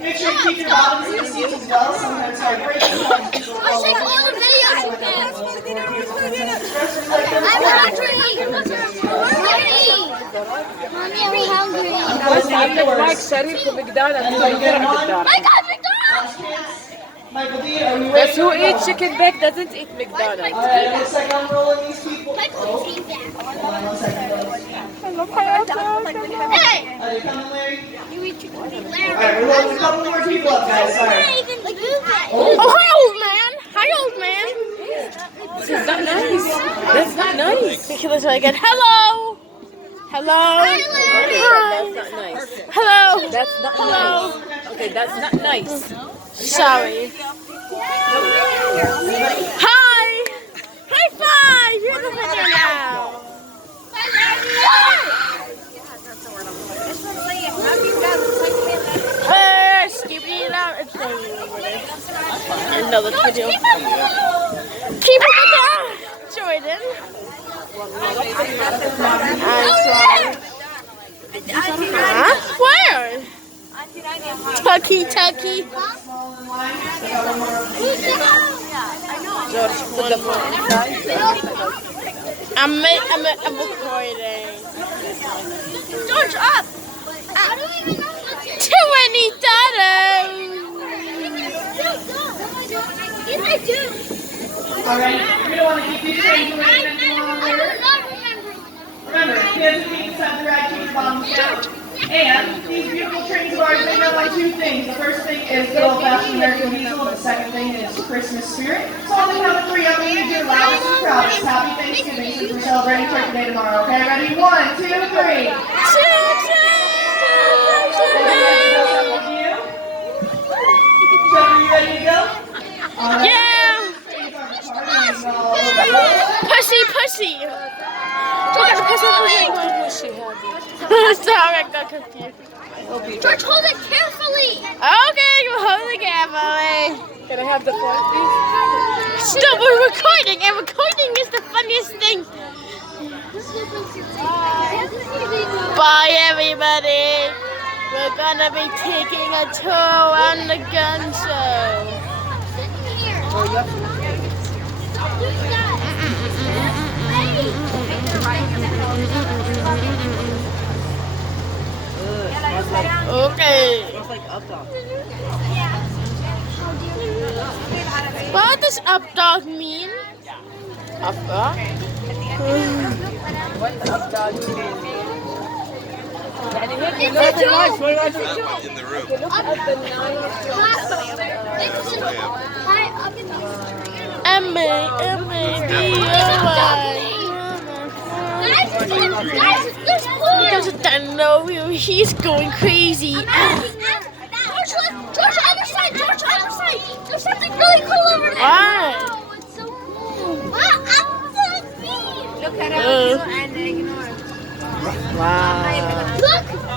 Make sure you keep your bottoms in the seats as well. Sometimes hard breaking. I'll take all the videos you can. I'm hungry. Mommy, I'm hungry. Mike شريكه مقدار I got McDonald's. Michael D, are we Guess ready? who eats chicken back doesn't eat McDonald's. Alright, it looks like I'm rolling these people. Michael, take that. Hold on 1 second, guys. Hey! Are they coming, Larry? You eat chicken. Alright, we're loading a couple more people up, guys. Sorry. Oh, hi, old man. Hi, old man. That's not nice. That's not nice. Okay, let's try again. Hello. Hello. Hi. That's not nice. Hello. That's not nice. Okay, that's not nice. Sorry. Hi. High five. You're the winner now. Skip it out. Another video. Keep it down, Jordan. Huh? Where? Tucky. George, put the phone inside. I'm recording. George, up! Too many dollars! Yes, I do. Alright, we don't want to keep these trains away from anyone later. Remember, kids and meet inside the ride, keep your bottoms down. And these beautiful trains of ours, they run on 2 things. The first thing is good old-fashioned American Diesel, and the second thing is Christmas spirit. So on the count of 3, I'm going to do your loudest and proudest. Happy Thanksgiving since we're celebrating Turkey Day tomorrow. Okay, ready? 1, 2, 3. Chuck, are you ready to go? Yeah! Pussy! Sorry, I got confused. George, hold it carefully! Okay, hold it carefully. Can I have the phone, please? Stop, we're recording, and recording is the funniest thing. Bye, everybody. We're gonna be taking a tour on the gun show. Okay. What does up dog mean? Up dog? What up dog mean? In the room. Look at the nice. He doesn't know he's going crazy. George, other side. There's something really cool over there. What? It's so cool. Look at it and ignore it. Wow. Look! I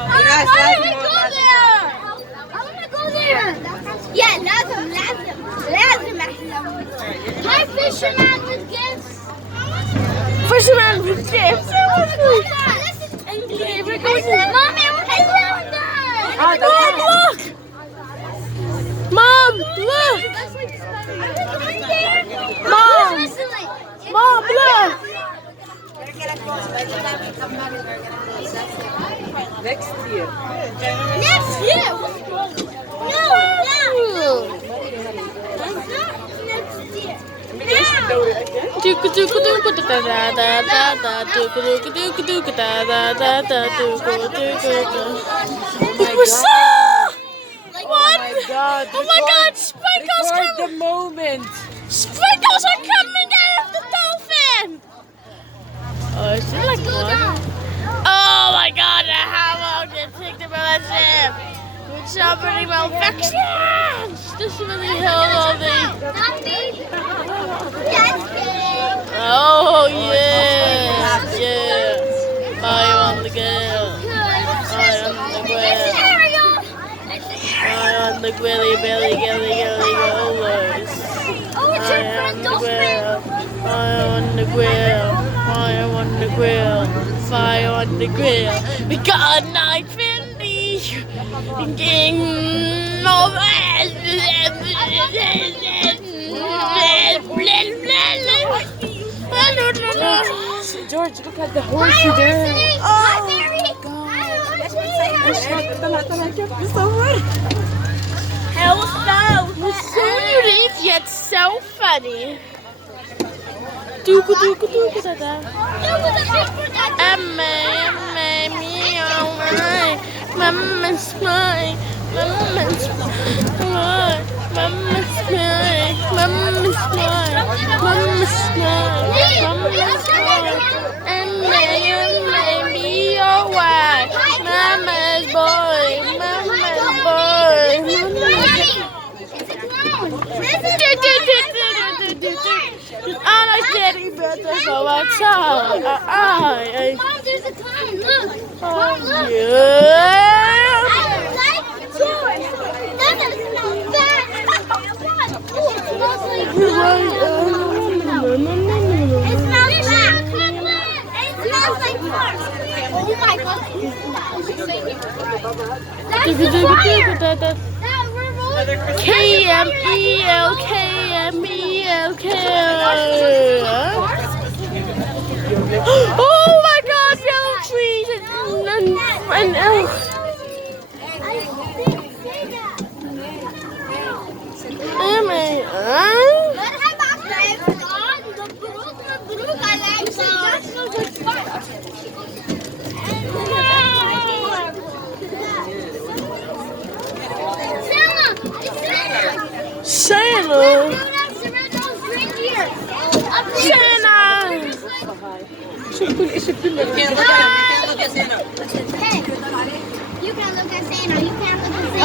want to go there! Yeah, لازم أحلم. Hi, fisherman with gifts. Fisherman with gifts. Okay, we're going to... Mommy, we're going there! Mom, look! Mom, look! Next year. Next year? No. Oh my God! Sprinkles Record the moment. Sprinkles are coming out of the dolphin! Oh, is it like one? Oh my God! How long did it take to build that ship? It's already malfunctions! This really healthy. Not me. That's me. Oh yeah! Fire on the grill. Fire on the grill. Fire on the grilly belly goers. Oh, it's your friend Dolphin. Fire on the grill. Fire on the grill. Fire on the grill. We got a knife in the no George, look at the horsey there. Oh, It's so funny. it's so unique yet so funny. Dooku dooku dooku da da. Meow, Mama's mine, Mama's mine, Mama's mine, Mama's mine, Mama's mine, Mama's mine, and maybe you're white, Mama's boy, Mama's boy, I like getting better so outside. Mom, there's a clown. Look. Mom, look. Yeah. I like George. That is not bad. Oh, it smells like clown. It smells bad. It smells like farts. Oh my God. That's the fire. That we're rolling. K-M-E-L-K-M-E-L-K. Oh my God, yellow trees and elf. Santa. Santa. Hey, you can look at Santa. You can't look at Santa.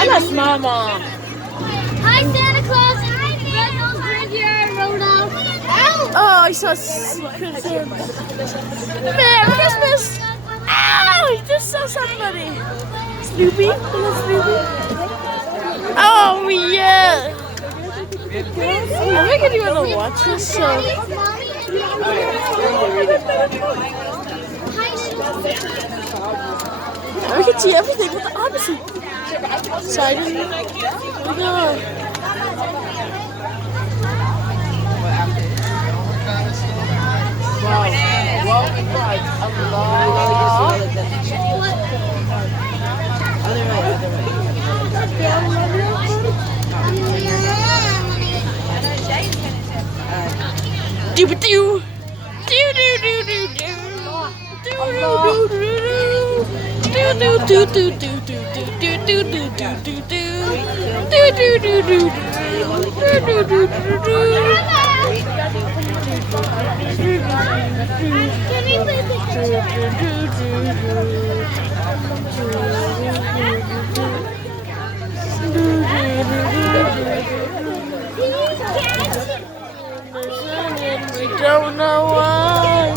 That's my mom. Hi, Santa Claus. Red-nosed reindeer, Rudolph. Ow! Oh, I saw Christmas. Merry Christmas. Ow, I just saw somebody. Snoopy? Is that Snoopy? Oh, yeah. I think I do want to watch this show. I can see everything with the opposite side. Do do do do do do do do do do do do we don't know why.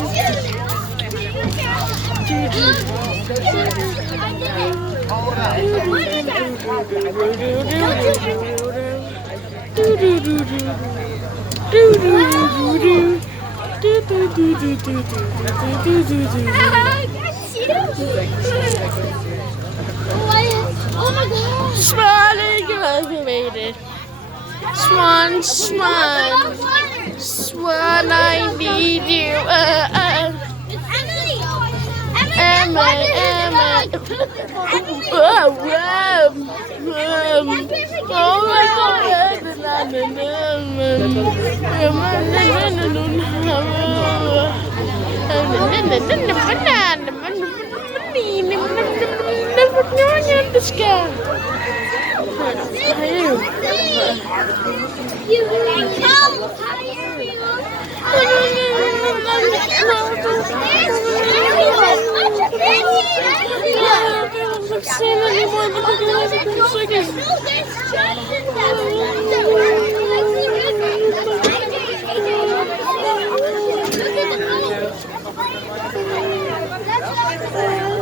Oh my God! Smiling, you made it. Swan, swan, swan, I need you. Emma, Emma. Oh my God.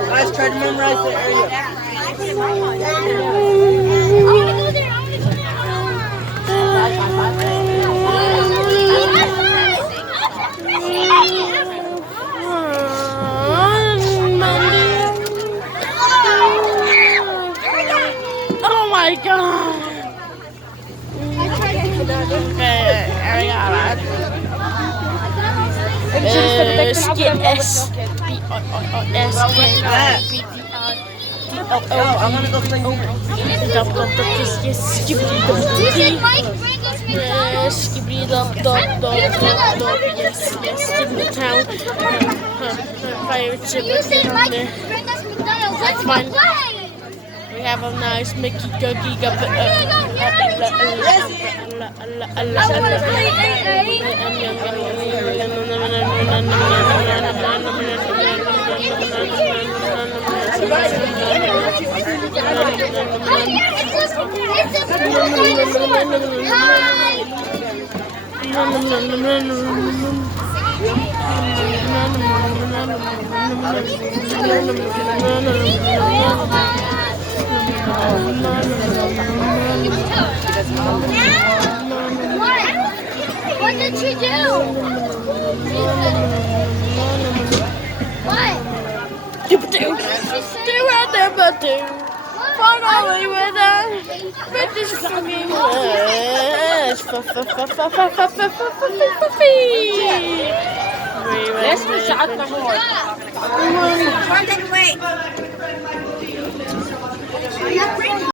Let's try to memorize the area. Oh my God. Okay, Ariana. I'm gonna go play. Yes, give me the yes, give me the town. Pirate ship is down there. That's fine. We have a nice Mickey cookie. What did she do? What? Finally, we're done with this fucking Let's go shot my horse.